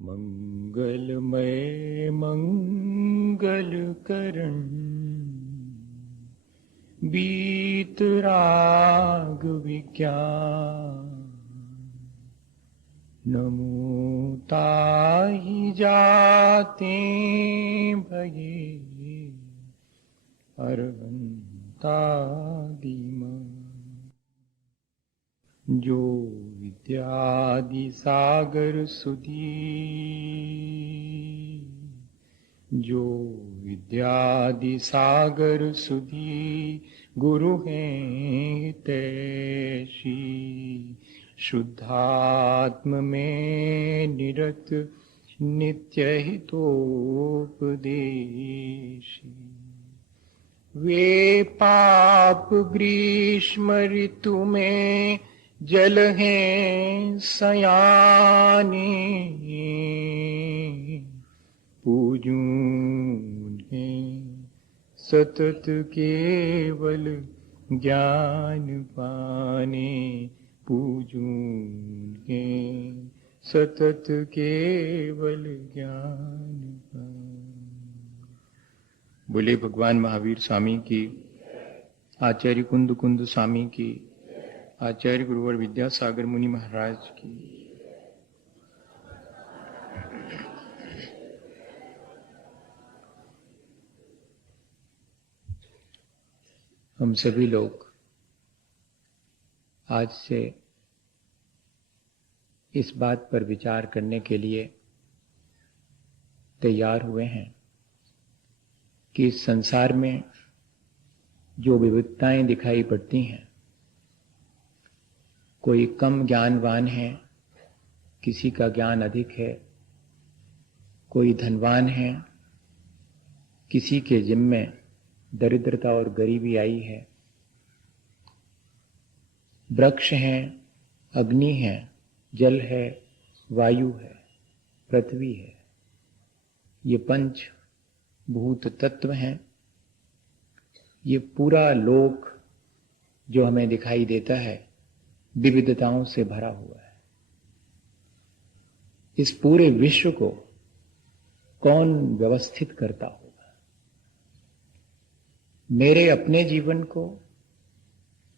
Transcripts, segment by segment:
मंगलमय मंगल करण बीत राग विज्ञान नमो ताहि जाते भये अरहंतादिम जो विद्यादि सागर सुधी जो विद्यादि सागर सुधी गुरु हैं तैसी शुद्धात्म में निरत नित्य हितोपदेशी वे पाप ग्रीष्म ऋतु में जल हैं सयाने पूजूं हैं सतत केवल ज्ञान पाने पूजूं हैं सतत केवल ज्ञान पाने। बोले भगवान महावीर स्वामी की, आचार्य कुंद कुंद स्वामी की, आचार्य गुरुवर विद्यासागर मुनि महाराज की। हम सभी लोग आज से इस बात पर विचार करने के लिए तैयार हुए हैं कि इस संसार में जो विविधताएं दिखाई पड़ती हैं, कोई कम ज्ञानवान है, किसी का ज्ञान अधिक है, कोई धनवान है, किसी के जिम्मे दरिद्रता और गरीबी आई है, वृक्ष हैं, अग्नि है, जल है, वायु है, पृथ्वी है, ये पंच भूत तत्व हैं। ये पूरा लोक जो हमें दिखाई देता है विविधताओं से भरा हुआ है। इस पूरे विश्व को कौन व्यवस्थित करता होगा? मेरे अपने जीवन को,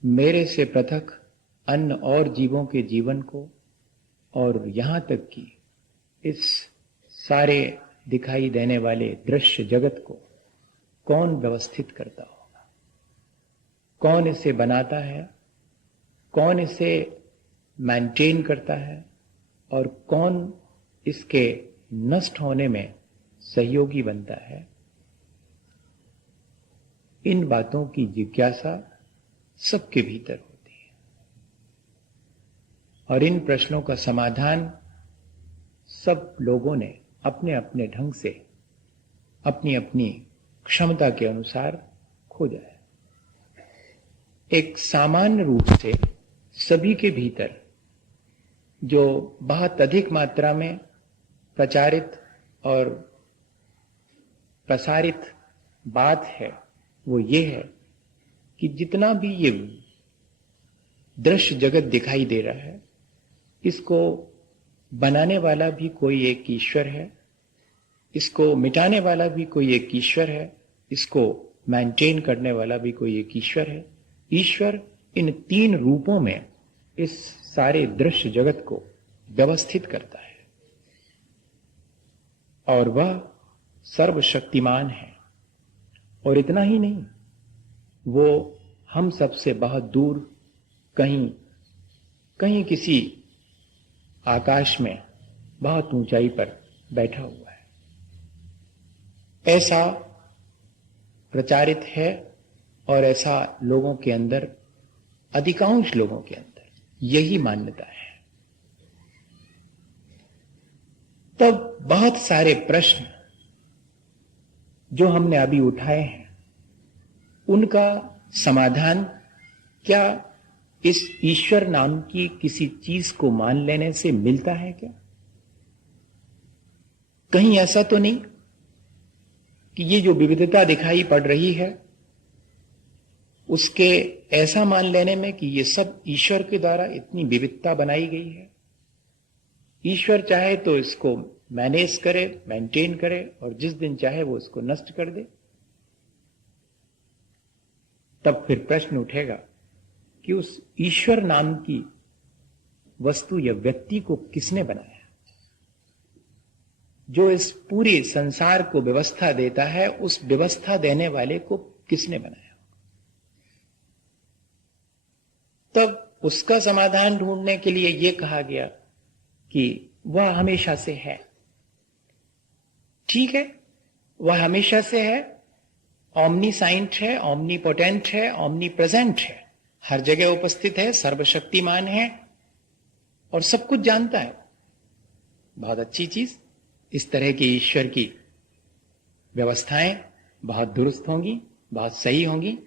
मेरे से पृथक अन्य और जीवों के जीवन को, और यहां तक कि इस सारे दिखाई देने वाले दृश्य जगत को कौन व्यवस्थित करता होगा? कौन इसे बनाता है? कौन इसे मेंटेन करता है? और कौन इसके नष्ट होने में सहयोगी बनता है? इन बातों की जिज्ञासा सबके भीतर होती है, और इन प्रश्नों का समाधान सब लोगों ने अपने अपने ढंग से, अपनी अपनी क्षमता के अनुसार खोजा है। एक सामान्य रूप से सभी के भीतर जो बहुत अधिक मात्रा में प्रचारित और प्रसारित बात है वो ये है कि जितना भी ये दृश्य जगत दिखाई दे रहा है, इसको बनाने वाला भी कोई एक ईश्वर है, इसको मिटाने वाला भी कोई एक ईश्वर है, इसको मेंटेन करने वाला भी कोई एक ईश्वर है। ईश्वर इन तीन रूपों में इस सारे दृश्य जगत को व्यवस्थित करता है, और वह सर्वशक्तिमान है। और इतना ही नहीं, वो हम सबसे बहुत दूर कहीं कहीं किसी आकाश में बहुत ऊंचाई पर बैठा हुआ है, ऐसा प्रचारित है। और ऐसा लोगों के अंदर, अधिकांश लोगों के अंदर यही मान्यता है। तब बहुत सारे प्रश्न जो हमने अभी उठाए हैं, उनका समाधान क्या इस ईश्वर नाम की किसी चीज को मान लेने से मिलता है क्या? कहीं ऐसा तो नहीं कि ये जो विविधता दिखाई पड़ रही है उसके ऐसा मान लेने में कि ये सब ईश्वर के द्वारा इतनी विविधता बनाई गई है। ईश्वर चाहे तो इसको मैनेज करे, मेंटेन करे और जिस दिन चाहे वो उसको नष्ट कर दे। तब फिर प्रश्न उठेगा कि उस ईश्वर नाम की वस्तु या व्यक्ति को किसने बनाया? जो इस पूरे संसार को व्यवस्था देता है, उस व्यवस्था देने वाले को किसने बनाया? तब उसका समाधान ढूंढने के लिए यह कहा गया कि वह हमेशा से है। ठीक है, वह हमेशा से है, ऑमनीसाइंट है, ऑमनीपोटेंट है, ऑमनी प्रेजेंट है, हर जगह उपस्थित है, सर्वशक्तिमान है और सब कुछ जानता है। बहुत अच्छी चीज। इस तरह की ईश्वर की व्यवस्थाएं बहुत दुरुस्त होंगी, बहुत सही होंगी।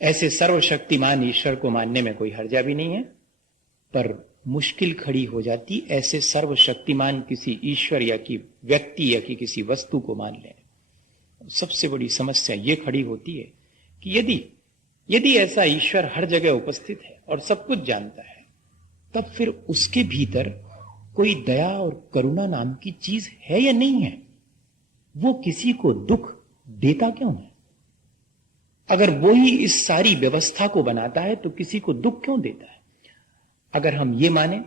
ऐसे सर्वशक्तिमान ईश्वर को मानने में कोई हर्जा भी नहीं है, पर मुश्किल खड़ी हो जाती ऐसे सर्वशक्तिमान किसी ईश्वर या कि व्यक्ति या कि किसी वस्तु को मान लें। सबसे बड़ी समस्या ये खड़ी होती है कि यदि ऐसा ईश्वर हर जगह उपस्थित है और सब कुछ जानता है, तब फिर उसके भीतर कोई दया और करुणा नाम की चीज है या नहीं है? वो किसी को दुख देता क्यों है? अगर वो ही इस सारी व्यवस्था को बनाता है तो किसी को दुख क्यों देता है? अगर हम ये माने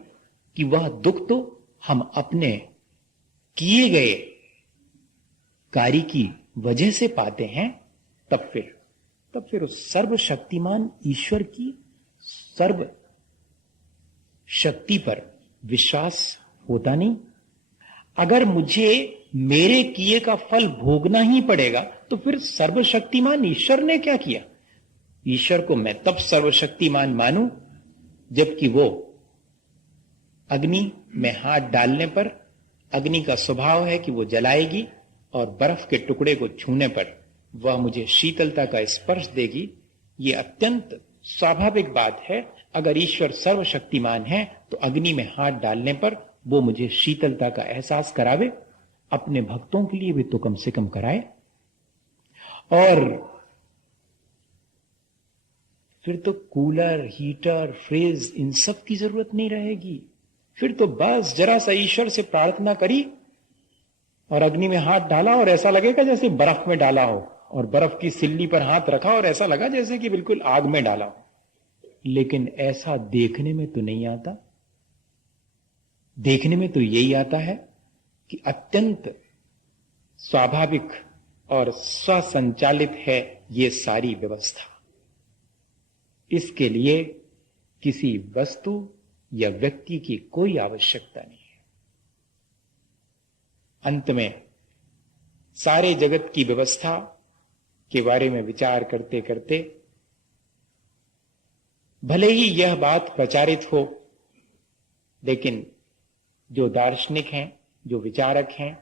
कि वह दुख तो हम अपने किए गए कार्य की वजह से पाते हैं, तब फिर उस सर्वशक्तिमान ईश्वर की सर्व शक्ति पर विश्वास होता नहीं। अगर मुझे मेरे किए का फल भोगना ही पड़ेगा तो फिर सर्वशक्तिमान ईश्वर ने क्या किया? ईश्वर को मैं तब सर्वशक्तिमान मानूं जबकि वो अग्नि में हाथ डालने पर अग्नि का स्वभाव है कि वो जलाएगी और बर्फ के टुकड़े को छूने पर वह मुझे शीतलता का स्पर्श देगी। ये अत्यंत स्वाभाविक बात है। अगर ईश्वर सर्वशक्तिमान है तो अग्नि में हाथ डालने पर वो मुझे शीतलता का एहसास करावे, अपने भक्तों के लिए भी तो कम से कम कराए। और फिर तो कूलर, हीटर, फ्रिज इन सब की जरूरत नहीं रहेगी। फिर तो बस जरा सा ईश्वर से प्रार्थना करी और अग्नि में हाथ डाला और ऐसा लगेगा जैसे बर्फ में डाला हो, और बर्फ की सिल्ली पर हाथ रखा और ऐसा लगा जैसे कि बिल्कुल आग में डाला हो। लेकिन ऐसा देखने में तो नहीं आता। देखने में तो यही आता है कि अत्यंत स्वाभाविक और स्वसंचालित है ये सारी व्यवस्था। इसके लिए किसी वस्तु या व्यक्ति की कोई आवश्यकता नहीं है। अंत में सारे जगत की व्यवस्था के बारे में विचार करते करते भले ही यह बात प्रचारित हो, लेकिन जो दार्शनिक हैं, जो विचारक हैं,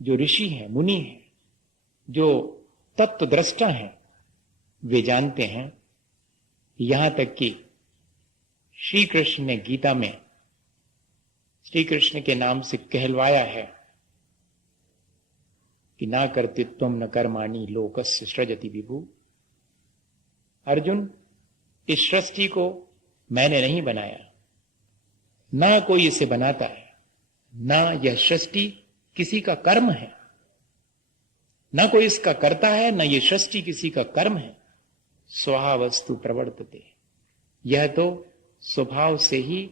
जो ऋषि हैं, मुनि हैं, जो तत्वद्रष्टा हैं, वे जानते हैं। यहां तक कि श्री कृष्ण ने गीता में श्री कृष्ण के नाम से कहलवाया है कि ना कर्तृत्वम न कर्माणि लोकस्य सृजति विभु। अर्जुन, इस सृष्टि को मैंने नहीं बनाया, ना कोई इसे बनाता है, ना यह सृष्टि किसी का कर्म है, ना कोई इसका करता है, ना यह सृष्टि किसी का कर्म है। स्वभावस्तु प्रवर्तते, यह तो स्वभाव से ही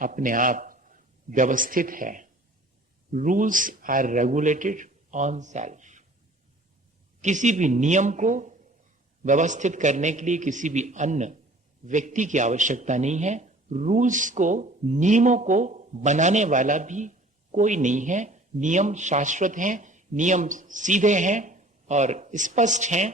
अपने आप व्यवस्थित है। Rules are regulated on self. किसी भी नियम को व्यवस्थित करने के लिए किसी भी अन्य व्यक्ति की आवश्यकता नहीं है। रूल्स को, नियमों को बनाने वाला भी कोई नहीं है। नियम शाश्वत हैं, नियम सीधे हैं और स्पष्ट हैं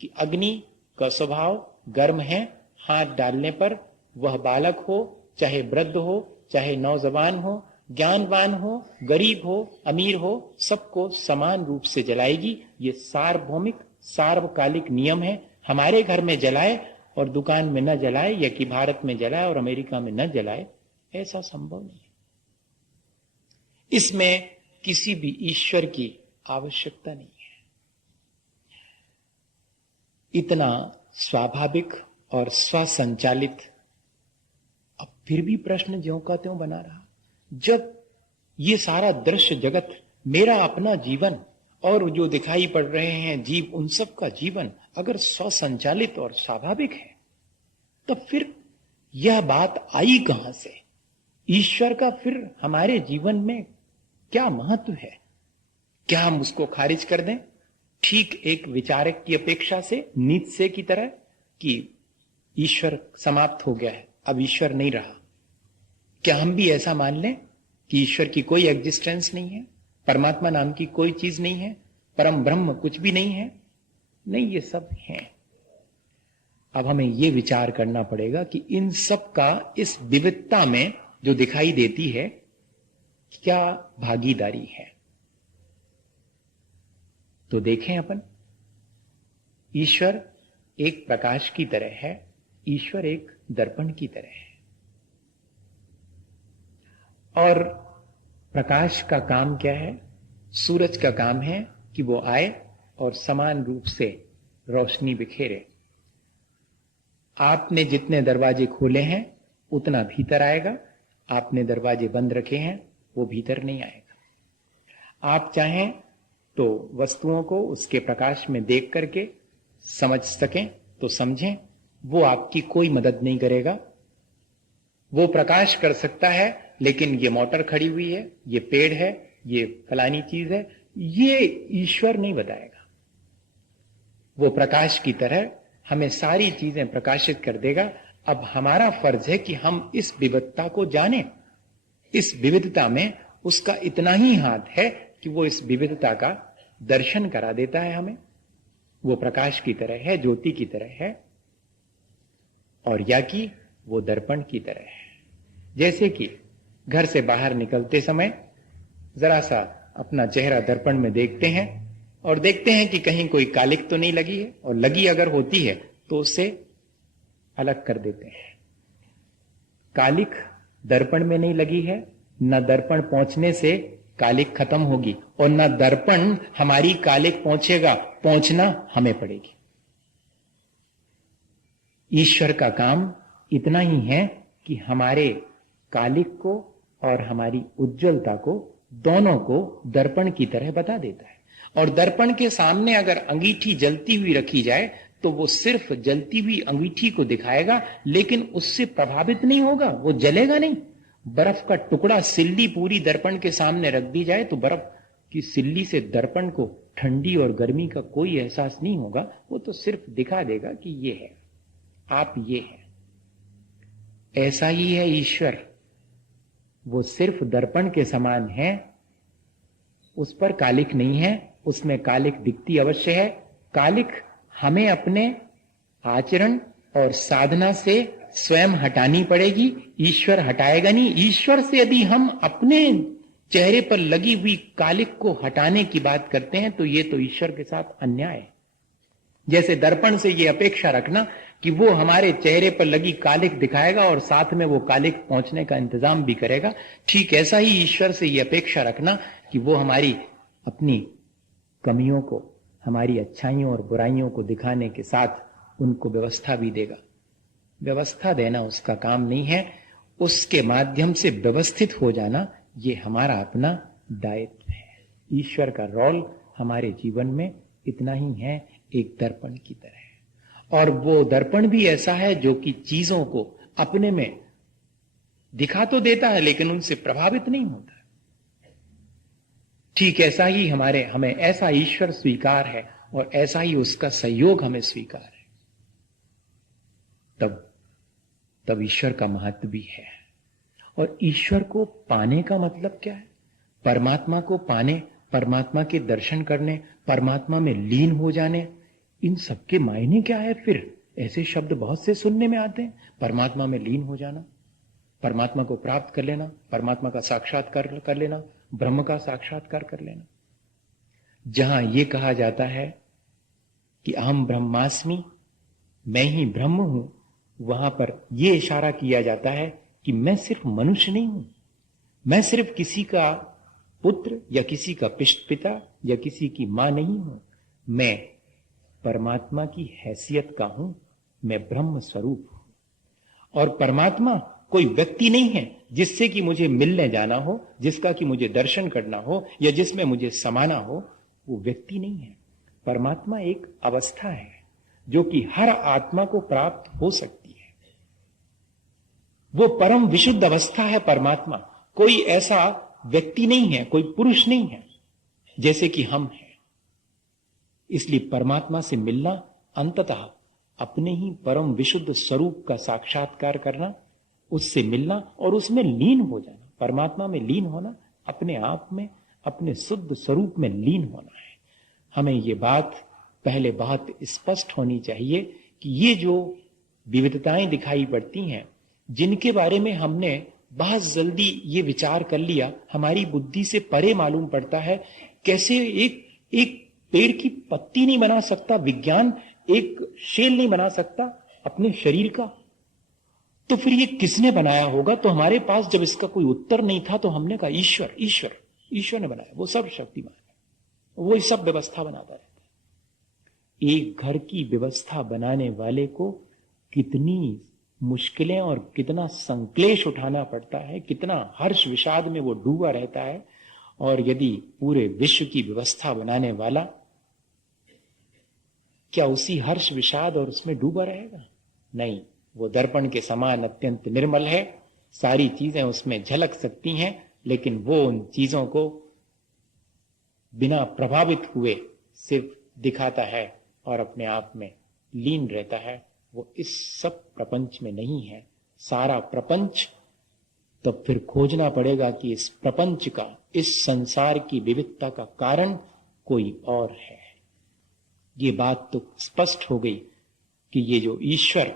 कि अग्नि का स्वभाव गर्म है। हाथ डालने पर वह बालक हो, चाहे वृद्ध हो, चाहे नौजवान हो, ज्ञानवान हो, गरीब हो, अमीर हो, सबको समान रूप से जलाएगी। ये सार्वभौमिक सार्वकालिक नियम है। हमारे घर में जलाए और दुकान में न जलाए, या कि भारत में जलाए और अमेरिका में न जलाए, ऐसा संभव नहीं है। इसमें किसी भी ईश्वर की आवश्यकता नहीं है। इतना स्वाभाविक और स्वसंचालित अब फिर भी प्रश्न ज्यों का त्यों बना रहा। जब ये सारा दृश्य जगत, मेरा अपना जीवन और जो दिखाई पड़ रहे हैं जीव, उन सब का जीवन अगर स्वसंचालित और स्वाभाविक है, तब फिर यह बात आई कहां से? ईश्वर का फिर हमारे जीवन में क्या महत्व है? क्या हम उसको खारिज कर दें ठीक एक विचारक की अपेक्षा से, नीत्शे की तरह, कि ईश्वर समाप्त हो गया है, अब ईश्वर नहीं रहा? क्या हम भी ऐसा मान लें कि ईश्वर की कोई एग्जिस्टेंस नहीं है, परमात्मा नाम की कोई चीज नहीं है, परम ब्रह्म कुछ भी नहीं है? नहीं, ये सब है। अब हमें ये विचार करना पड़ेगा कि इन सब का इस विविधता में जो दिखाई देती है, क्या भागीदारी है? तो देखें अपन, ईश्वर एक प्रकाश की तरह है, ईश्वर एक दर्पण की तरह है। और प्रकाश का काम क्या है? सूरज का काम है कि वो आए और समान रूप से रोशनी बिखेरे। आपने जितने दरवाजे खोले हैं उतना भीतर आएगा, आपने दरवाजे बंद रखे हैं वो भीतर नहीं आएगा। आप चाहें तो वस्तुओं को उसके प्रकाश में देख करके समझ सकें तो समझें, वो आपकी कोई मदद नहीं करेगा। वो प्रकाश कर सकता है, लेकिन ये मोटर खड़ी हुई है, ये पेड़ है, ये फलानी चीज है, ये ईश्वर नहीं बताएगा। वो प्रकाश की तरह हमें सारी चीजें प्रकाशित कर देगा। अब हमारा फर्ज है कि हम इस विविधता को जानें। इस विविधता में उसका इतना ही हाथ है कि वो इस विविधता का दर्शन करा देता है हमें। वो प्रकाश की तरह है, ज्योति की तरह है, और या कि वो दर्पण की तरह है। जैसे कि घर से बाहर निकलते समय जरा सा अपना चेहरा दर्पण में देखते हैं और देखते हैं कि कहीं कोई कालिक तो नहीं लगी है, और लगी अगर होती है तो उससे अलग कर देते हैं। कालिक दर्पण में नहीं लगी है, न दर्पण पहुंचने से कालिक खत्म होगी, और न दर्पण हमारी कालिक पहुंचेगा, पहुंचना हमें पड़ेगी। ईश्वर का काम इतना ही है कि हमारे कालिक को और हमारी उज्जवलता को, दोनों को दर्पण की तरह बता देता है। और दर्पण के सामने अगर अंगीठी जलती हुई रखी जाए तो वो सिर्फ जलती हुई अंगीठी को दिखाएगा, लेकिन उससे प्रभावित नहीं होगा, वो जलेगा नहीं। बर्फ का टुकड़ा, सिल्ली पूरी दर्पण के सामने रख दी जाए तो बर्फ की सिल्ली से दर्पण को ठंडी और गर्मी का कोई एहसास नहीं होगा, वो तो सिर्फ दिखा देगा कि ये है, आप ये है। ऐसा ही है ईश्वर, वो सिर्फ दर्पण के समान है, उस पर कालिक नहीं है। उसमें कालिक दिखती अवश्य है, कालिक हमें अपने आचरण और साधना से स्वयं हटानी पड़ेगी, ईश्वर हटाएगा नहीं। ईश्वर से यदि हम अपने चेहरे पर लगी हुई कालिक को हटाने की बात करते हैं तो ये तो ईश्वर के साथ अन्याय है। जैसे दर्पण से ये अपेक्षा रखना कि वो हमारे चेहरे पर लगी कालिक दिखाएगा और साथ में वो कालिक पहुंचने का इंतजाम भी करेगा, ठीक ऐसा ही ईश्वर से ये अपेक्षा रखना कि वो हमारी अपनी कमियों को, हमारी अच्छाइयों और बुराइयों को दिखाने के साथ उनको व्यवस्था भी देगा। व्यवस्था देना उसका काम नहीं है, उसके माध्यम से व्यवस्थित हो जाना ये हमारा अपना दायित्व है। ईश्वर का रोल हमारे जीवन में इतना ही है, एक दर्पण की तरह। और वो दर्पण भी ऐसा है जो कि चीजों को अपने में दिखा तो देता है लेकिन उनसे प्रभावित नहीं होता। ठीक ऐसा ही हमें ऐसा ईश्वर स्वीकार है और ऐसा ही उसका सहयोग हमें स्वीकार है। तब ईश्वर का महत्व भी है। और ईश्वर को पाने का मतलब क्या है? परमात्मा को पाने, परमात्मा के दर्शन करने, परमात्मा में लीन हो जाने, इन सबके मायने क्या है? फिर ऐसे शब्द बहुत से सुनने में आते हैं, परमात्मा में लीन हो जाना, परमात्मा को प्राप्त कर लेना, परमात्मा का साक्षात्कार कर लेना, ब्रह्म का साक्षात्कार कर लेना। जहां यह कहा जाता है कि अहम ब्रह्मास्मि, मैं ही ब्रह्म हूं, वहां पर यह इशारा किया जाता है कि मैं सिर्फ मनुष्य नहीं हूं, मैं सिर्फ किसी का पुत्र या किसी का पिष्ट पिता या किसी की मां नहीं हूं, मैं परमात्मा की हैसियत का हूं, मैं ब्रह्म स्वरूप हूं। और परमात्मा कोई व्यक्ति नहीं है जिससे कि मुझे मिलने जाना हो, जिसका कि मुझे दर्शन करना हो या जिसमें मुझे समाना हो। वो व्यक्ति नहीं है। परमात्मा एक अवस्था है जो कि हर आत्मा को प्राप्त हो सकती है। वो परम विशुद्ध अवस्था है परमात्मा। कोई ऐसा व्यक्ति नहीं है, कोई पुरुष नहीं है जैसे कि हम हैं। इसलिए परमात्मा से मिलना अंततः अपने ही परम विशुद्ध स्वरूप का साक्षात्कार करना, उससे मिलना और उसमें लीन हो जाना। परमात्मा में लीन होना, अपने आप में, अपने शुद्ध स्वरूप में लीन होना है। हमें ये बात पहले बहुत स्पष्ट होनी चाहिए कि ये जो विविधताएं दिखाई पड़ती हैं, जिनके बारे में हमने बहुत जल्दी ये विचार कर लिया, हमारी बुद्धि से परे मालूम पड़ता है। कैसे एक पेड़ की पत्ती नहीं बना सकता विज्ञान, एक शेल नहीं बना सकता अपने शरीर का, तो फिर ये किसने बनाया होगा? तो हमारे पास जब इसका कोई उत्तर नहीं था तो हमने कहा ईश्वर, ईश्वर, ईश्वर ने बनाया। वो सर्वशक्तिमान है, वो सब व्यवस्था बनाता रहता है। एक घर की व्यवस्था बनाने वाले को कितनी मुश्किलें और कितना संक्लेश उठाना पड़ता है, कितना हर्ष विषाद में वो डूबा रहता है। और यदि पूरे विश्व की व्यवस्था बनाने वाला, क्या उसी हर्ष विषाद और उसमें डूबा रहेगा? नहीं, वो दर्पण के समान अत्यंत निर्मल है। सारी चीजें उसमें झलक सकती हैं, लेकिन वो उन चीजों को बिना प्रभावित हुए सिर्फ दिखाता है और अपने आप में लीन रहता है। वो इस सब प्रपंच में नहीं है। सारा प्रपंच, तब फिर खोजना पड़ेगा कि इस प्रपंच का, इस संसार की विविधता का कारण कोई और है। ये बात तो स्पष्ट हो गई कि ये जो ईश्वर,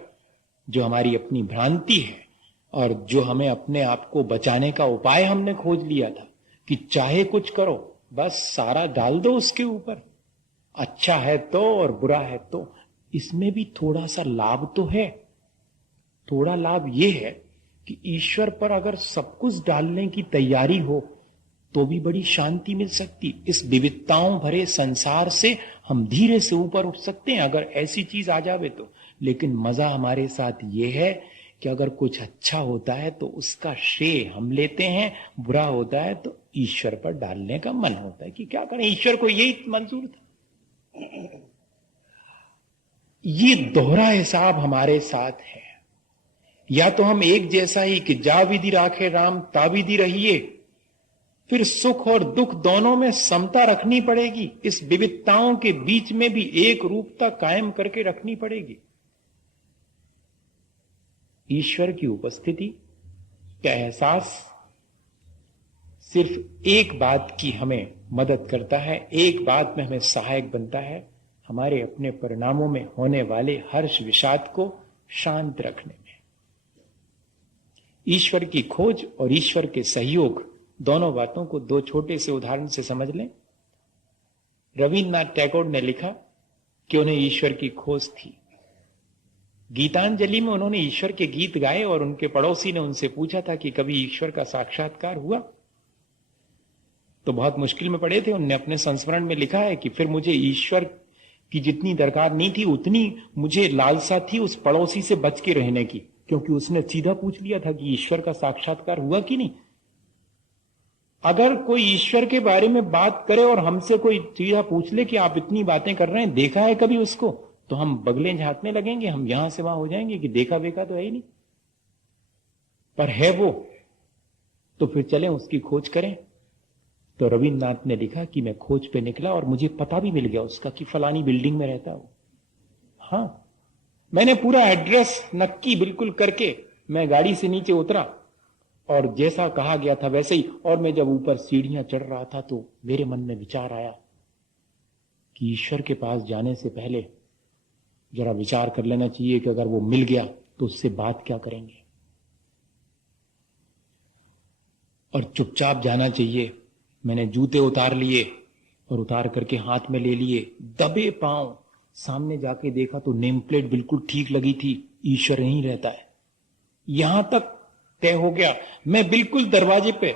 जो हमारी अपनी भ्रांति है और जो हमें अपने आप को बचाने का उपाय हमने खोज लिया था कि चाहे कुछ करो, बस सारा डाल दो उसके ऊपर, अच्छा है तो और बुरा है तो। इसमें भी थोड़ा सा लाभ तो है। थोड़ा लाभ ये है कि ईश्वर पर अगर सब कुछ डालने की तैयारी हो तो भी बड़ी शांति मिल सकती। इस विविधताओं भरे संसार से हम धीरे से ऊपर उठ सकते हैं अगर ऐसी चीज आ जावे तो। लेकिन मजा हमारे साथ ये है कि अगर कुछ अच्छा होता है तो उसका श्रेय हम लेते हैं, बुरा होता है तो ईश्वर पर डालने का मन होता है कि क्या करें, ईश्वर को यही मंजूर था। ये दोहरा हिसाब हमारे साथ है। या तो हम एक जैसा ही कि जा विधि राखे राम ता विधि रहिए, फिर सुख और दुख दोनों में समता रखनी पड़ेगी। इस विविधताओं के बीच में भी एक रूपता कायम करके रखनी पड़ेगी। ईश्वर की उपस्थिति का एहसास सिर्फ एक बात की हमें मदद करता है, एक बात में हमें सहायक बनता है, हमारे अपने परिणामों में होने वाले हर्ष विषाद को शांत रखने में। ईश्वर की खोज और ईश्वर के सहयोग, दोनों बातों को दो छोटे से उदाहरण से समझ लें। रविन्द्रनाथ टैगोर ने लिखा कि उन्हें ईश्वर की खोज थी। गीतांजलि में उन्होंने ईश्वर के गीत गाए और उनके पड़ोसी ने उनसे पूछा था कि कभी ईश्वर का साक्षात्कार हुआ? तो बहुत मुश्किल में पड़े थे। उन्होंने अपने संस्मरण में लिखा है कि फिर मुझे ईश्वर की जितनी दरकार नहीं थी उतनी मुझे लालसा थी उस पड़ोसी से बच के रहने की, क्योंकि उसने सीधा पूछ लिया था कि ईश्वर का साक्षात्कार हुआ कि नहीं। अगर कोई ईश्वर के बारे में बात करे और हमसे कोई सीधा पूछ ले कि आप इतनी बातें कर रहे हैं, देखा है कभी उसको, तो हम बगलें झांकने लगेंगे, हम यहां से वहां हो जाएंगे कि देखा बेका तो है ही नहीं। पर है वो, तो फिर चलें उसकी खोज करें। तो रविन्द्रनाथ ने लिखा कि मैं खोज पे निकला और मुझे पता भी मिल गया उसका कि फलानी बिल्डिंग में रहता हो। हाँ, मैंने पूरा एड्रेस नक्की बिल्कुल करके मैं गाड़ी से नीचे उतरा और जैसा कहा गया था वैसे ही। और मैं जब ऊपर सीढ़ियां चढ़ रहा था तो मेरे मन में विचार आया कि ईश्वर के पास जाने से पहले जरा विचार कर लेना चाहिए कि अगर वो मिल गया तो उससे बात क्या करेंगे, और चुपचाप जाना चाहिए। मैंने जूते उतार लिए और उतार करके हाथ में ले लिए, दबे पांव सामने जाके देखा तो नेम प्लेट बिल्कुल ठीक लगी थी, ईश्वर यहीं रहता है। यहां तक तय हो गया। मैं बिल्कुल दरवाजे पे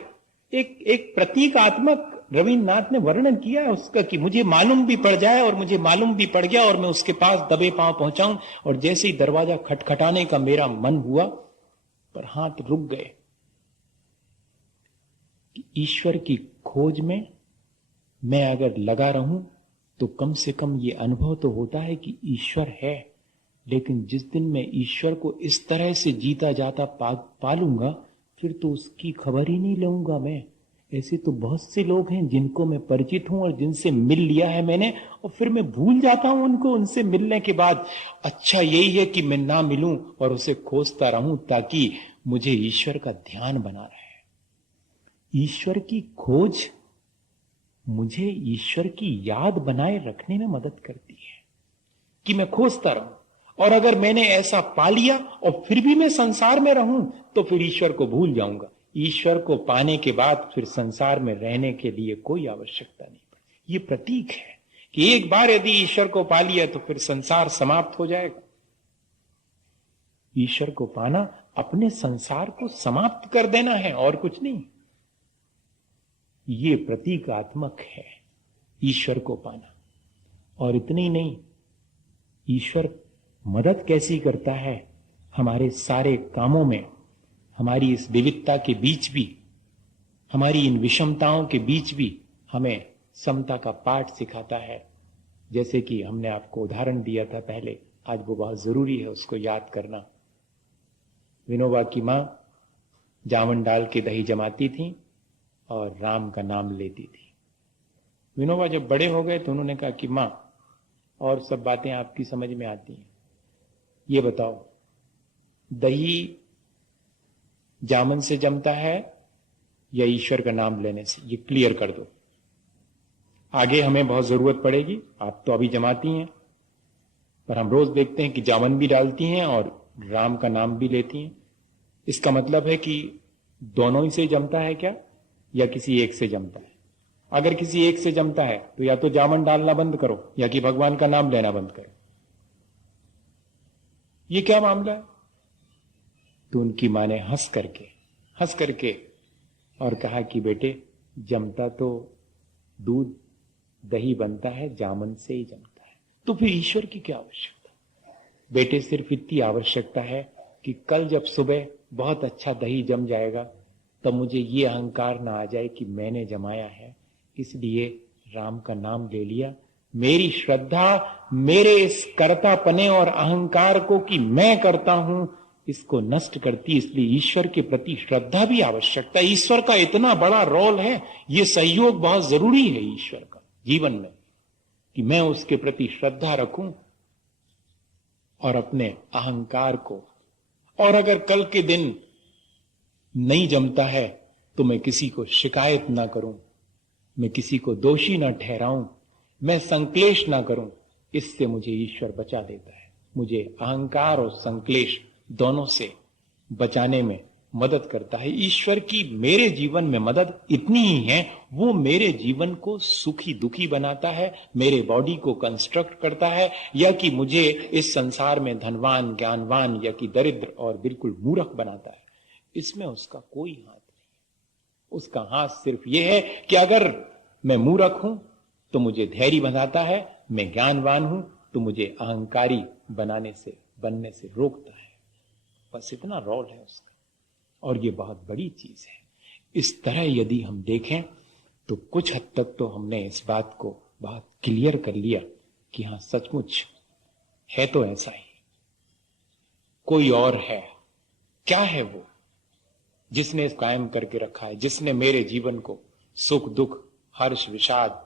एक प्रतीकात्मक रविन्द्रनाथ ने वर्णन किया है उसका कि मुझे मालूम भी पड़ जाए, और मुझे मालूम भी पड़ गया और मैं उसके पास दबे पांव पहुंचाऊं। और जैसे ही दरवाजा खटखटाने का मेरा मन हुआ पर हाथ रुक गए कि ईश्वर की खोज में मैं अगर लगा रहूं तो कम से कम ये अनुभव तो होता है कि ईश्वर है। लेकिन जिस दिन मैं ईश्वर को इस तरह से जीता जाता पालूंगा, फिर तो उसकी खबर ही नहीं लूंगा मैं। ऐसे तो बहुत से लोग हैं जिनको मैं परिचित हूं और जिनसे मिल लिया है मैंने, और फिर मैं भूल जाता हूं उनको। उनसे मिलने के बाद अच्छा यही है कि मैं ना मिलूं और उसे खोजता रहूं, ताकि मुझे ईश्वर का ध्यान बना रहे। ईश्वर की खोज मुझे ईश्वर की याद बनाए रखने में मदद करती है कि मैं खोजता रहूं। और अगर मैंने ऐसा पा लिया और फिर भी मैं संसार में रहूं, तो फिर ईश्वर को भूल जाऊंगा। ईश्वर को पाने के बाद फिर संसार में रहने के लिए कोई आवश्यकता नहीं पड़ती। ये प्रतीक है कि एक बार यदि ईश्वर को पा लिया तो फिर संसार समाप्त हो जाएगा। ईश्वर को पाना अपने संसार को समाप्त कर देना है और कुछ नहीं। ये प्रतीकात्मक है ईश्वर को पाना। और इतने ही नहीं, ईश्वर मदद कैसी करता है हमारे सारे कामों में, हमारी इस विविधता के बीच भी, हमारी इन विषमताओं के बीच भी हमें समता का पाठ सिखाता है। जैसे कि हमने आपको उदाहरण दिया था पहले, आज वो बहुत जरूरी है उसको याद करना। विनोबा की मां जावन डाल के दही जमाती थी और राम का नाम लेती थी। विनोबा जब बड़े हो गए तो उन्होंने कहा कि मां, और सब बातें आपकी समझ में आती हैं, ये बताओ दही जामन से जमता है या ईश्वर का नाम लेने से? ये क्लियर कर दो। आगे हमें बहुत जरूरत पड़ेगी, आप तो अभी जमाती हैं, पर हम रोज देखते हैं कि जामन भी डालती हैं और राम का नाम भी लेती हैं। इसका मतलब है कि दोनों ही से जमता है क्या, या किसी एक से जमता है? अगर किसी एक से जमता है तो या तो जामन डालना बंद करो या कि भगवान का नाम लेना बंद करो। ये क्या मामला है? तो उनकी मां ने हंस करके और कहा कि बेटे, जमता तो दूध दही बनता है, जामन से ही जमता है। तो फिर ईश्वर की क्या आवश्यकता? बेटे, सिर्फ इतनी आवश्यकता है कि कल जब सुबह बहुत अच्छा दही जम जाएगा तब मुझे ये अहंकार ना आ जाए कि मैंने जमाया है, इसलिए राम का नाम ले लिया। मेरी श्रद्धा मेरे इस कर्तापने और अहंकार को कि मैं करता हूं, इसको नष्ट करती। इसलिए ईश्वर के प्रति श्रद्धा भी आवश्यकता है। ईश्वर का इतना बड़ा रोल है, ये सहयोग बहुत जरूरी है ईश्वर का जीवन में, कि मैं उसके प्रति श्रद्धा रखूं और अपने अहंकार को। और अगर कल के दिन नहीं जमता है तो मैं किसी को शिकायत ना करूं, मैं किसी को दोषी ना ठहराऊं, मैं संक्लेश ना करूं। इससे मुझे ईश्वर बचा देता है। मुझे अहंकार और संक्लेश दोनों से बचाने में मदद करता है। ईश्वर की मेरे जीवन में मदद इतनी ही है, वो मेरे जीवन को सुखी दुखी बनाता है, मेरे बॉडी को कंस्ट्रक्ट करता है, या कि मुझे इस संसार में धनवान ज्ञानवान या कि दरिद्र और बिल्कुल मूर्ख बनाता है। इसमें उसका कोई हाथ नहीं। उसका हाथ सिर्फ यह है कि अगर मैं मूर्ख हूं तो मुझे धैर्य बनाता है, मैं ज्ञानवान हूं तो मुझे अहंकारी बनने से रोकता है। बस इतना रोल है उसका, और ये बहुत बड़ी चीज है। इस तरह यदि हम देखें तो कुछ हद तक तो हमने इस बात को बहुत क्लियर कर लिया कि हां, सचमुच है तो ऐसा ही, कोई और है। क्या है वो जिसने कायम करके रखा है, जिसने मेरे जीवन को सुख दुख हर्ष विषाद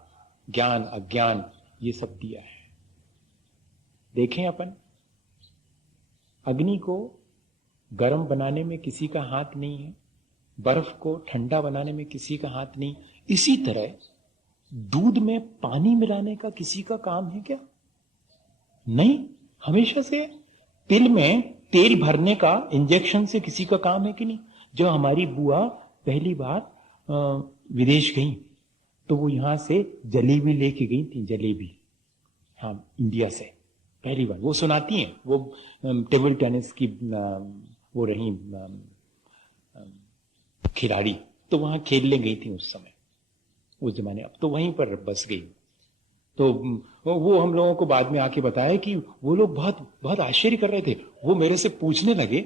ज्ञान अज्ञान ये सब दिया है? देखें, अपन अग्नि को गर्म बनाने में किसी का हाथ नहीं है, बर्फ को ठंडा बनाने में किसी का हाथ नहीं। इसी तरह दूध में पानी मिलाने का किसी का काम है क्या? नहीं। हमेशा से तिल में तेल भरने का इंजेक्शन से किसी का काम है कि नहीं? जो हमारी बुआ पहली बार विदेश गई तो वो यहां से जलेबी लेके गई थी, जलेबी, हाँ, इंडिया से पहली बार। वो सुनाती हैं, वो टेबल टेनिस की वो रही खिलाड़ी, तो वहां खेलने गई थी उस समय, उस जमाने। अब तो वहीं पर बस गई। तो वो हम लोगों को बाद में आके बताया कि वो लोग बहुत बहुत आश्चर्य कर रहे थे। वो मेरे से पूछने लगे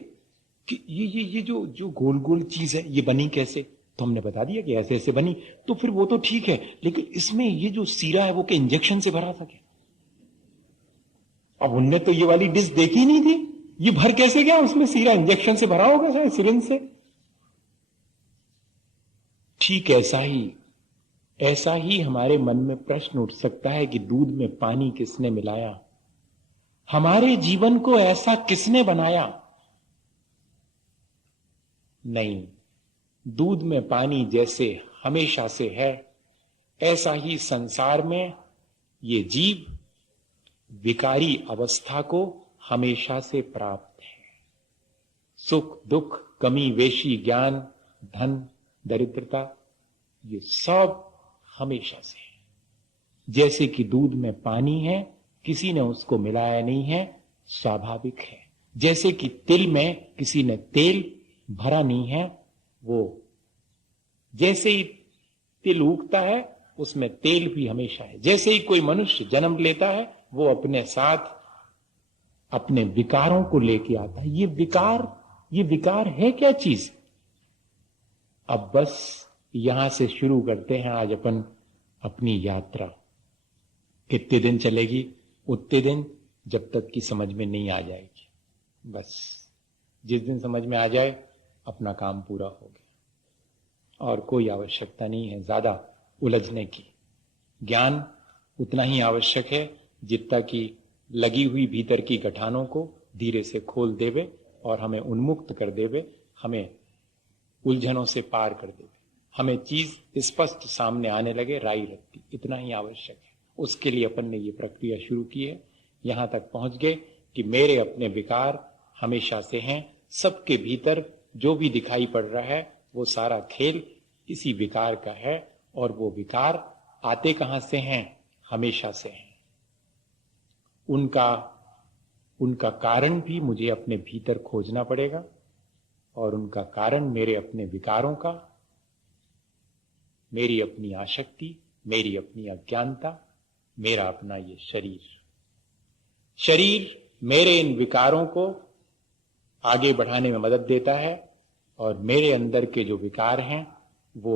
कि ये जो जो गोल गोल चीज है ये बनी कैसे, तो हमने बता दिया कि ऐसे ऐसे बनी। तो फिर वो तो ठीक है, लेकिन इसमें ये जो सीरा है वो क्या इंजेक्शन से भरा था क्या? अब उनने तो ये वाली डिश देखी नहीं थी, ये भर कैसे गया उसमें सीरा? इंजेक्शन से भरा होगा शायद, सिरिंज से। ठीक ऐसा ही हमारे मन में प्रश्न उठ सकता है कि दूध में पानी किसने मिलाया, हमारे जीवन को ऐसा किसने बनाया? नहीं, दूध में पानी जैसे हमेशा से है, ऐसा ही संसार में ये जीव विकारी अवस्था को हमेशा से प्राप्त है। सुख दुख, कमी वेशी, ज्ञान धन दरिद्रता, ये सब हमेशा से है। जैसे कि दूध में पानी है, किसी ने उसको मिलाया नहीं है, स्वाभाविक है। जैसे कि तिल में किसी ने तेल भरा नहीं है, वो जैसे ही तिल उगता है उसमें तेल भी हमेशा है। जैसे ही कोई मनुष्य जन्म लेता है वो अपने साथ अपने विकारों को लेके आता है। ये विकार है क्या चीज? अब बस यहां से शुरू करते हैं आज अपन अपनी यात्रा। कितने दिन चलेगी? उतने दिन जब तक कि समझ में नहीं आ जाएगी। बस जिस दिन समझ में आ जाए अपना काम पूरा हो गया, और कोई आवश्यकता नहीं है ज्यादा उलझने की। ज्ञान उतना ही आवश्यक है जितना कि लगी हुई भीतर की गठानों को धीरे से खोल देवे और हमें उन्मुक्त कर देवे, हमें उलझनों से पार कर देवे, हमें चीज स्पष्ट सामने आने लगे राई रखती। इतना ही आवश्यक है। उसके लिए अपन ने ये प्रक्रिया शुरू की है। यहां तक पहुंच गए कि मेरे अपने विकार हमेशा से हैं। सबके भीतर जो भी दिखाई पड़ रहा है वो सारा खेल इसी विकार का है, और वो विकार आते कहां से हैं? हमेशा से हैं। उनका कारण भी मुझे अपने भीतर खोजना पड़ेगा, और उनका कारण मेरे अपने विकारों का, मेरी अपनी आसक्ति, मेरी अपनी अज्ञानता, मेरा अपना ये शरीर मेरे इन विकारों को आगे बढ़ाने में मदद देता है, और मेरे अंदर के जो विकार हैं वो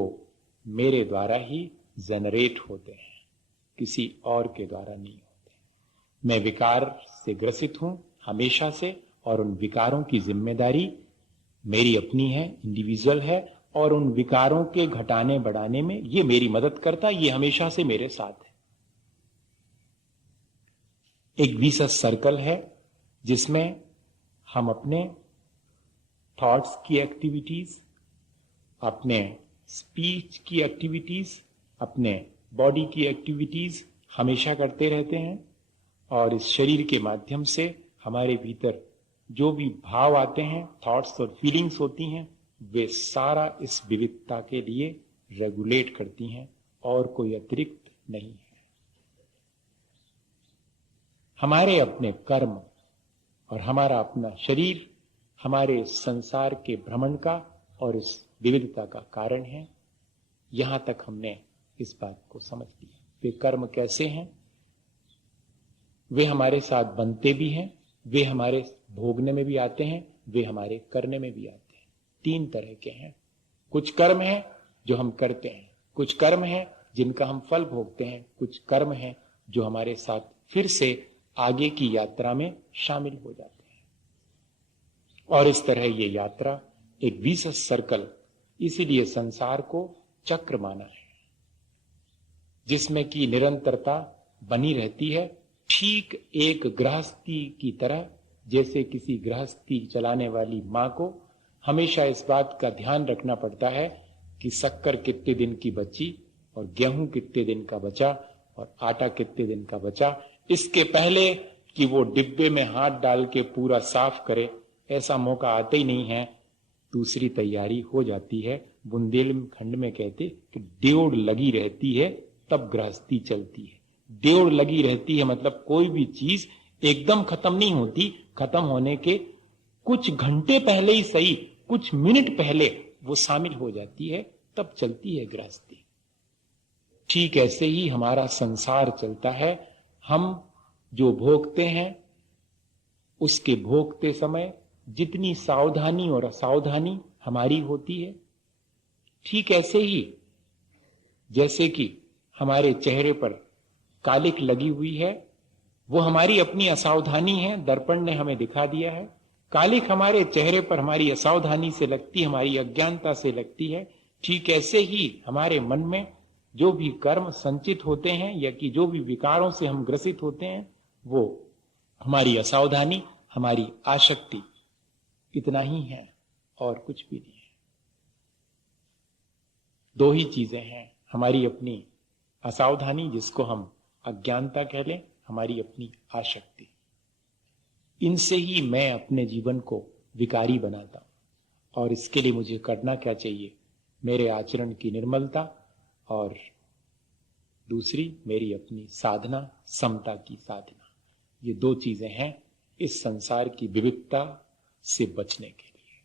मेरे द्वारा ही जनरेट होते हैं, किसी और के द्वारा नहीं होते। मैं विकार से ग्रसित हूं हमेशा से, और उन विकारों की जिम्मेदारी मेरी अपनी है, इंडिविजुअल है, और उन विकारों के घटाने बढ़ाने में ये मेरी मदद करता, ये हमेशा से मेरे साथ है। एक विशेष सर्कल है जिसमें हम अपने थॉट्स की एक्टिविटीज, अपने स्पीच की एक्टिविटीज, अपने बॉडी की एक्टिविटीज हमेशा करते रहते हैं, और इस शरीर के माध्यम से हमारे भीतर जो भी भाव आते हैं, थॉट्स और फीलिंग्स होती हैं, वे सारा इस विविधता के लिए रेगुलेट करती हैं, और कोई अतिरिक्त नहीं है। हमारे अपने कर्म और हमारा अपना शरीर हमारे संसार के भ्रमण का और इस विविधता का कारण है। यहां तक हमने इस बात को समझ लिया। वे कर्म कैसे हैं? वे हमारे साथ बनते भी हैं, वे हमारे भोगने में भी आते हैं, वे हमारे करने में भी आते हैं। तीन तरह के हैं। कुछ कर्म हैं जो हम करते हैं, कुछ कर्म हैं जिनका हम फल भोगते हैं, कुछ कर्म हैं जो हमारे साथ फिर से आगे की यात्रा में शामिल हो जाते हैं। और इस तरह ये यात्रा एक विशेष सर्कल, इसीलिए संसार को चक्र माना है, जिसमें की निरंतरता बनी रहती है। ठीक एक गृहस्थी की तरह, जैसे किसी गृहस्थी चलाने वाली मां को हमेशा इस बात का ध्यान रखना पड़ता है कि शक्कर कितने दिन की बची, और गेहूं कितने दिन का बचा, और आटा कितने दिन का बचा। इसके पहले कि वो डिब्बे में हाथ डाल के पूरा साफ करे, ऐसा मौका आते ही नहीं है, दूसरी तैयारी हो जाती है। बुंदेलखंड में कहते कि डेढ़ लगी रहती है तब गृहस्थी चलती है। डेढ़ लगी रहती है मतलब कोई भी चीज एकदम खत्म नहीं होती, खत्म होने के कुछ घंटे पहले ही सही, कुछ मिनट पहले वो शामिल हो जाती है, तब चलती है गृहस्थी। ठीक ऐसे ही हमारा संसार चलता है। हम जो भोगते हैं उसके भोगते समय जितनी सावधानी और असावधानी हमारी होती है, ठीक ऐसे ही जैसे कि हमारे चेहरे पर कालिक लगी हुई है, वो हमारी अपनी असावधानी है, दर्पण ने हमें दिखा दिया है। कालिक हमारे चेहरे पर हमारी असावधानी से लगती, हमारी अज्ञानता से लगती है। ठीक ऐसे ही हमारे मन में जो भी कर्म संचित होते हैं या कि जो भी विकारों से हम ग्रसित होते हैं, वो हमारी असावधानी, हमारी आसक्ति, इतना ही है और कुछ भी नहीं है। दो ही चीजें हैं, हमारी अपनी असावधानी जिसको हम अज्ञानता कह लें, हमारी अपनी आसक्ति। इनसे ही मैं अपने जीवन को विकारी बनाता हूं। और इसके लिए मुझे करना क्या चाहिए? मेरे आचरण की निर्मलता और दूसरी मेरी अपनी साधना, समता की साधना। ये दो चीजें हैं इस संसार की विविधता से बचने के लिए।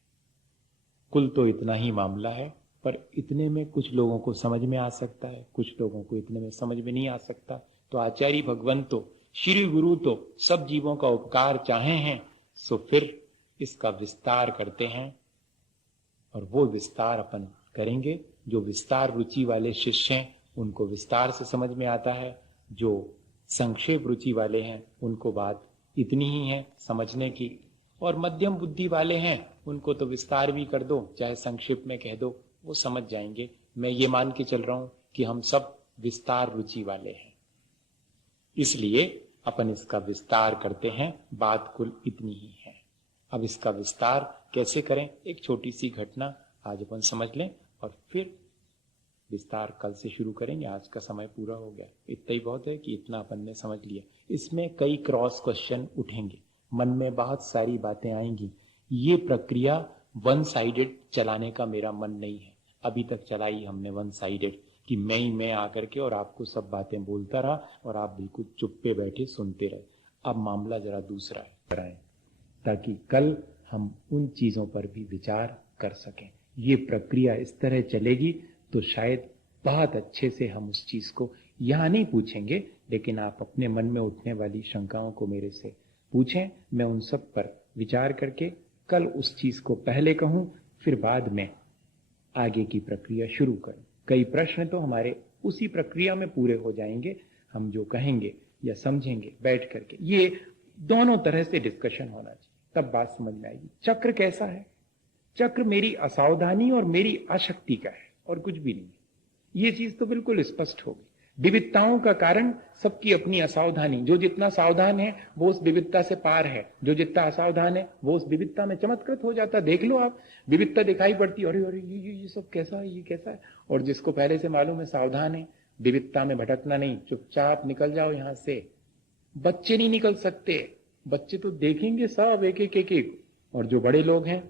कुल तो इतना ही मामला है, पर इतने में कुछ लोगों को समझ में आ सकता है, कुछ लोगों को इतने में समझ में नहीं आ सकता। तो आचार्य भगवान तो, श्री गुरु तो सब जीवों का उपकार चाहे हैं, सो फिर इसका विस्तार करते हैं। और वो विस्तार अपन करेंगे। जो विस्तार रुचि वाले शिष्य हैं उनको विस्तार से समझ में आता है, जो संक्षेप रुचि वाले हैं उनको बात इतनी ही है समझने की, और मध्यम बुद्धि वाले हैं उनको तो विस्तार भी कर दो चाहे संक्षेप में कह दो, वो समझ जाएंगे। मैं ये मान के चल रहा हूं कि हम सब विस्तार रुचि वाले हैं, इसलिए अपन इसका विस्तार करते हैं। बात कुल इतनी ही है। अब इसका विस्तार कैसे करें, एक छोटी सी घटना आज अपन समझ लें और फिर विस्तार कल से शुरू करेंगे। आज का समय पूरा हो गया, इतना ही बहुत है कि इतना अपन ने समझ लिया। इसमें कई क्रॉस क्वेश्चन उठेंगे, मन में बहुत सारी बातें आएंगी। ये प्रक्रिया वन साइडेड चलाने का मेरा मन नहीं है। अभी तक चलाई हमने वन साइडेड कि मैं ही मैं आकर के और आपको सब बातें बोलता रहा और आप बिल्कुल चुप पे बैठे सुनते रहे। अब मामला जरा दूसरा है, ताकि कल हम उन चीजों पर भी विचार कर सकें। ये प्रक्रिया इस तरह चलेगी तो शायद बहुत अच्छे से हम उस चीज को यहां नहीं पूछेंगे, लेकिन आप अपने मन में उठने वाली शंकाओं को मेरे से पूछें। मैं उन सब पर विचार करके कल उस चीज को पहले कहूं, फिर बाद में आगे की प्रक्रिया शुरू करूं। कई प्रश्न तो हमारे उसी प्रक्रिया में पूरे हो जाएंगे, हम जो कहेंगे या समझेंगे बैठ करके। ये दोनों तरह से डिस्कशन होना चाहिए, तब बात समझ में आएगी। चक्र कैसा है? चक्र मेरी असावधानी और मेरी आसक्ति का है और कुछ भी नहीं। ये चीज तो बिल्कुल स्पष्ट होगी। विविधताओं का कारण सबकी अपनी असावधानी। जो जितना सावधान है वो उस विविधता से पार है, जो जितना असावधान है वो उस विविधता में चमत्कृत हो जाता। देख लो आप, विविधता दिखाई पड़ती, अरे अरे ये सब कैसा है, ये कैसा है। और जिसको पहले से मालूम है सावधान है, विविधता में भटकना नहीं, चुपचाप निकल जाओ यहां से। बच्चे नहीं निकल सकते, बच्चे तो देखेंगे सब एक एक एक एक। और जो बड़े लोग हैं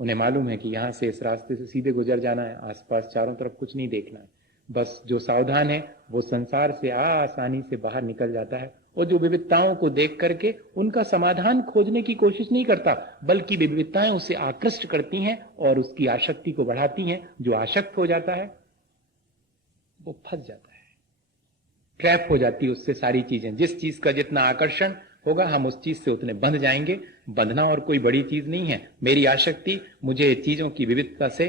उन्हें मालूम है कि यहां से इस रास्ते से सीधे गुजर जाना है, आसपास चारों तरफ कुछ नहीं देखना है। बस जो सावधान है वो संसार से आसानी से बाहर निकल जाता है, और जो विविधताओं को देख करके उनका समाधान खोजने की कोशिश नहीं करता, बल्कि विविधताएं उसे आकृष्ट करती हैं और उसकी आसक्ति को बढ़ाती हैं। जो आसक्त हो जाता है वो फंस जाता है, ट्रैप हो जाती है उससे सारी चीजें। जिस चीज का जितना आकर्षण होगा हम उस चीज से उतने बंध जाएंगे। बंधना और कोई बड़ी चीज नहीं है। मेरी आसक्ति मुझे चीजों की विविधता से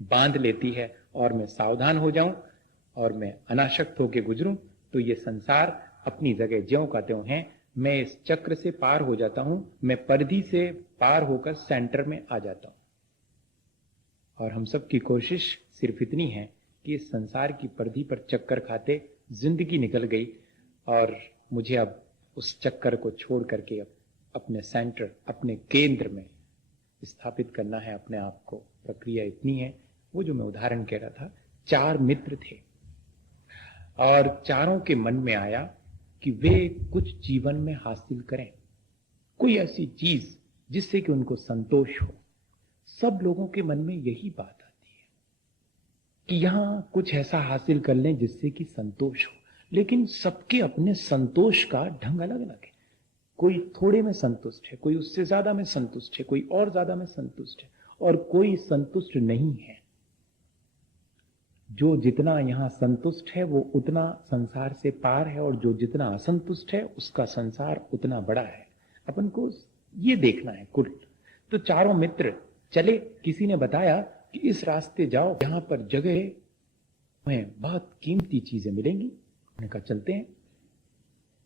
बांध लेती है, और मैं सावधान हो जाऊं और मैं अनासक्त होकर गुजरूं तो ये संसार अपनी जगह ज्यों का त्यों है। मैं इस चक्र से पार हो जाता हूं, मैं परिधि से पार होकर सेंटर में आ जाता हूं। और हम सब की कोशिश सिर्फ इतनी है कि इस संसार की परिधि पर चक्कर खाते जिंदगी निकल गई, और मुझे अब उस चक्कर को छोड़ करके अब अपने सेंटर, अपने केंद्र में स्थापित करना है अपने आप को। प्रक्रिया इतनी है। वो जो मैं उदाहरण कह रहा था, 4 मित्र थे और चारों के मन में आया कि वे कुछ जीवन में हासिल करें, कोई ऐसी चीज जिससे कि उनको संतोष हो। सब लोगों के मन में यही बात आती है कि यहां कुछ ऐसा हासिल कर लें जिससे कि संतोष हो, लेकिन सबके अपने संतोष का ढंग अलग अलग है। कोई थोड़े में संतुष्ट है, कोई उससे ज्यादा में संतुष्ट है, कोई और ज्यादा में संतुष्ट है, और कोई संतुष्ट नहीं है। जो जितना यहां संतुष्ट है वो उतना संसार से पार है, और जो जितना असंतुष्ट है उसका संसार उतना बड़ा है। अपन को ये देखना है कुल। तो चारों मित्र चले। किसी ने बताया कि इस रास्ते जाओ, यहां पर जगह में बहुत कीमती चीजें मिलेंगी। उन्होंने कहा चलते हैं।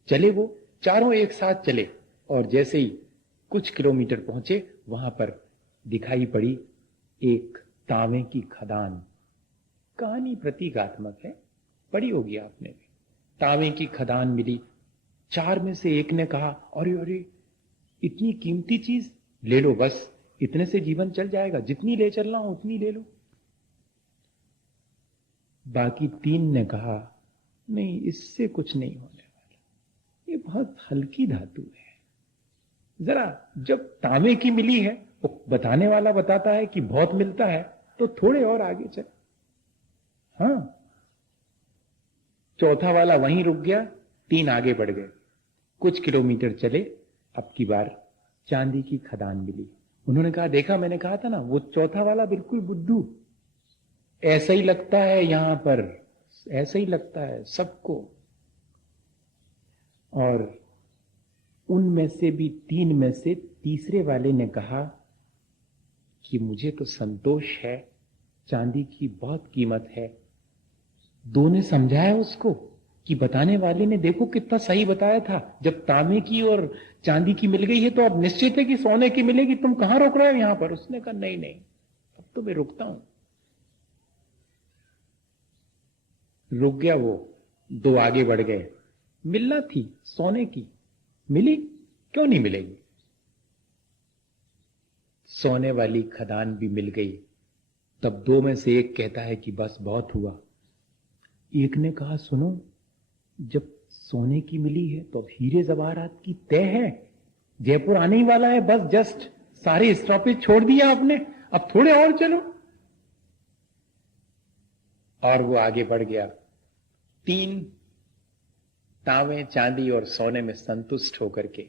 चले, वो चारों एक साथ चले और जैसे ही कुछ किलोमीटर पहुंचे वहां पर दिखाई पड़ी एक तांबे की खदान। कहानी प्रतीकात्मक है, पढ़ी होगी आपने भी। तांबे की खदान मिली। चार में से एक ने कहा अरे अरे इतनी कीमती चीज ले लो, बस इतने से जीवन चल जाएगा, जितनी ले चलना हो उतनी ले लो। बाकी तीन ने कहा नहीं, इससे कुछ नहीं होने वाला, ये बहुत हल्की धातु है। जरा जब तांबे की मिली है, वो बताने वाला बताता है कि बहुत मिलता है, तो थोड़े और आगे चल। हाँ, चौथा वाला वहीं रुक गया, तीन आगे बढ़ गए। कुछ किलोमीटर चले, अब की बार चांदी की खदान मिली। उन्होंने कहा देखा, मैंने कहा था ना, वो चौथा वाला बिल्कुल बुद्धू, ऐसा ही लगता है यहां पर, ऐसा ही लगता है सबको। और उनमें से भी तीन में से तीसरे वाले ने कहा कि मुझे तो संतोष है, चांदी की बहुत कीमत है। दो ने समझाया उसको कि बताने वाले ने देखो कितना सही बताया था, जब तांबे की और चांदी की मिल गई है तो अब निश्चित है कि सोने की मिलेगी, तुम कहां रोक रहे हो यहां पर। उसने कहा नहीं नहीं, अब तो मैं रुकता हूं। रुक गया वो, दो आगे बढ़ गए। मिलना थी सोने की, मिली, क्यों नहीं मिलेगी। सोने वाली खदान भी मिल गई। तब दो में से एक कहता है कि बस बहुत हुआ। एक ने कहा सुनो, जब सोने की मिली है तो अब हीरे जवाहरात की तय है, जयपुर आने ही वाला है, बस जस्ट सारे स्टॉपेज छोड़ दिया आपने, अब थोड़े और चलो। और वो आगे बढ़ गया। तीन तांबे, चांदी और सोने में संतुष्ट होकर के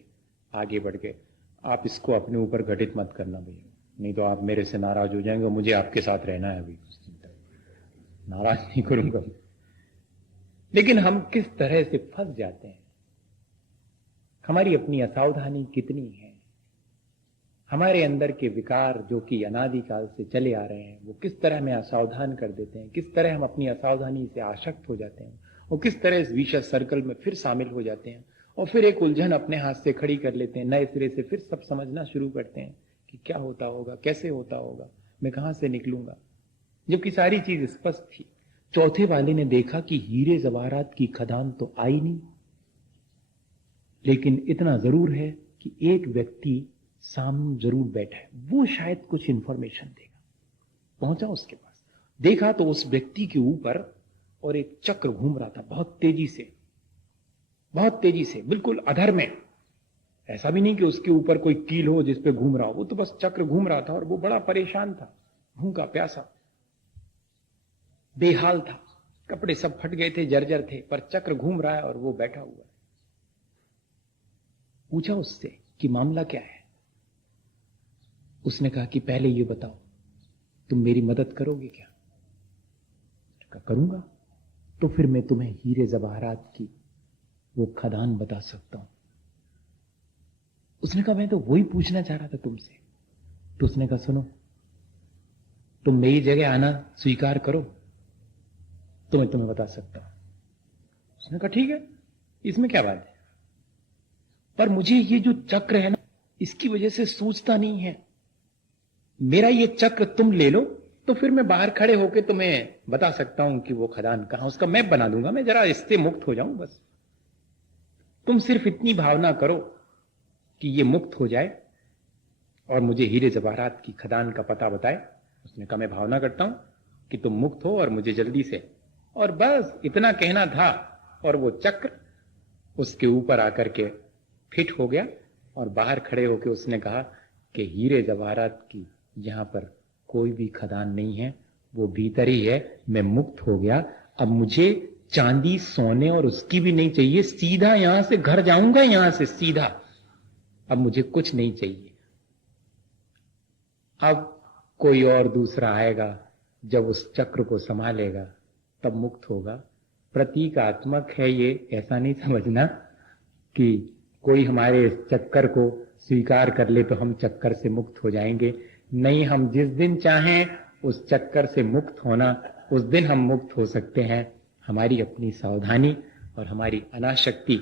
आगे बढ़ गए। आप इसको अपने ऊपर घटित मत करना भैया, नहीं तो आप मेरे से नाराज हो जाएंगे, मुझे आपके साथ रहना है अभी, नाराज नहीं करूंगा। लेकिन हम किस तरह से फंस जाते हैं, हमारी अपनी असावधानी कितनी है। हमारे अंदर के विकार जो कि अनादिकाल से चले आ रहे हैं, वो किस तरह हमें असावधान कर देते हैं, किस तरह हम अपनी असावधानी से आसक्त हो जाते हैं और किस तरह इस विशेष सर्कल में फिर शामिल हो जाते हैं और फिर एक उलझन अपने हाथ से खड़ी कर लेते हैं, नए सिरे से फिर सब समझना शुरू करते हैं कि क्या होता होगा, कैसे होता होगा, मैं कहां से निकलूंगा, जबकि सारी चीज स्पष्ट थी। चौथे वाले ने देखा कि हीरे जवाहरात की खदान तो आई नहीं, लेकिन इतना जरूर है कि एक व्यक्ति सामने जरूर बैठा है, वो शायद कुछ इंफॉर्मेशन देगा। पहुंचा उसके पास, देखा तो उस व्यक्ति के ऊपर और एक चक्र घूम रहा था बहुत तेजी से, बहुत तेजी से, बिल्कुल अधर में। ऐसा भी नहीं कि उसके ऊपर कोई कील हो जिस पे घूम रहा हो, वो तो बस चक्र घूम रहा था और वो बड़ा परेशान था, भूखा प्यासा, बेहाल था, कपड़े सब फट गए थे, जर्जर थे, पर चक्र घूम रहा है और वो बैठा हुआ है। पूछा उससे कि मामला क्या है। उसने कहा कि पहले ये बताओ, तुम मेरी मदद करोगे क्या। कहा करूंगा, तो फिर मैं तुम्हें हीरे जवाहरात की वो खदान बता सकता हूं। उसने कहा मैं तो वही पूछना चाह रहा था तुमसे। तो उसने कहा सुनो, तुम मेरी जगह आना स्वीकार करो तो मैं तुम्हें बता सकता हूं। उसने कहा ठीक है, इसमें क्या बात है, पर मुझे ये जो चक्र है ना, इसकी वजह से सूझता नहीं है। मेरा ये चक्र तुम ले लो तो फिर मैं बाहर खड़े होकर तुम्हें बता सकता हूं कि वो खदान कहां, उसका मैप बना दूंगा मैं, जरा इससे मुक्त हो जाऊं बस। तुम सिर्फ इतनी भावना करो कि ये मुक्त हो जाए और मुझे हीरे जवाहरात की खदान का पता बताए। उसने कहा मैं भावना करता हूं कि तुम मुक्त हो और मुझे जल्दी से, और बस इतना कहना था और वो चक्र उसके ऊपर आकर के फिट हो गया और बाहर खड़े होकर उसने कहा कि हीरे जवाहरात की यहां पर कोई भी खदान नहीं है, वो भीतर ही है, मैं मुक्त हो गया, अब मुझे चांदी सोने और उसकी भी नहीं चाहिए, सीधा यहां से घर जाऊंगा, यहां से सीधा, अब मुझे कुछ नहीं चाहिए। अब कोई और दूसरा आएगा, जब उस चक्र को संभालेगा तब मुक्त होगा। प्रतीकात्मक है ये, ऐसा नहीं समझना कि कोई हमारे इस चक्कर को स्वीकार कर ले तो हम चक्कर से मुक्त हो जाएंगे। नहीं, हम जिस दिन चाहें उस चक्कर से मुक्त होना, उस दिन हम मुक्त हो सकते हैं। हमारी अपनी सावधानी और हमारी अनाशक्ति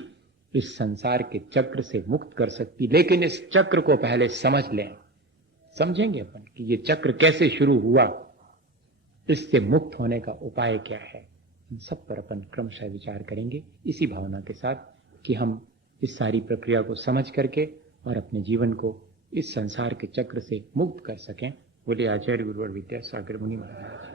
इस संसार के चक्र से मुक्त कर सकती, लेकिन इस चक्र को पहले समझ लें। समझेंगे अपन कि ये चक्र कैसे शुरू हुआ, इससे मुक्त होने का उपाय क्या है, इन सब पर अपन क्रमशः विचार करेंगे, इसी भावना के साथ कि हम इस सारी प्रक्रिया को समझ करके और अपने जीवन को इस संसार के चक्र से मुक्त कर सकें। बोले आचार्य गुरुवर विद्यासागर मुनि महाराज।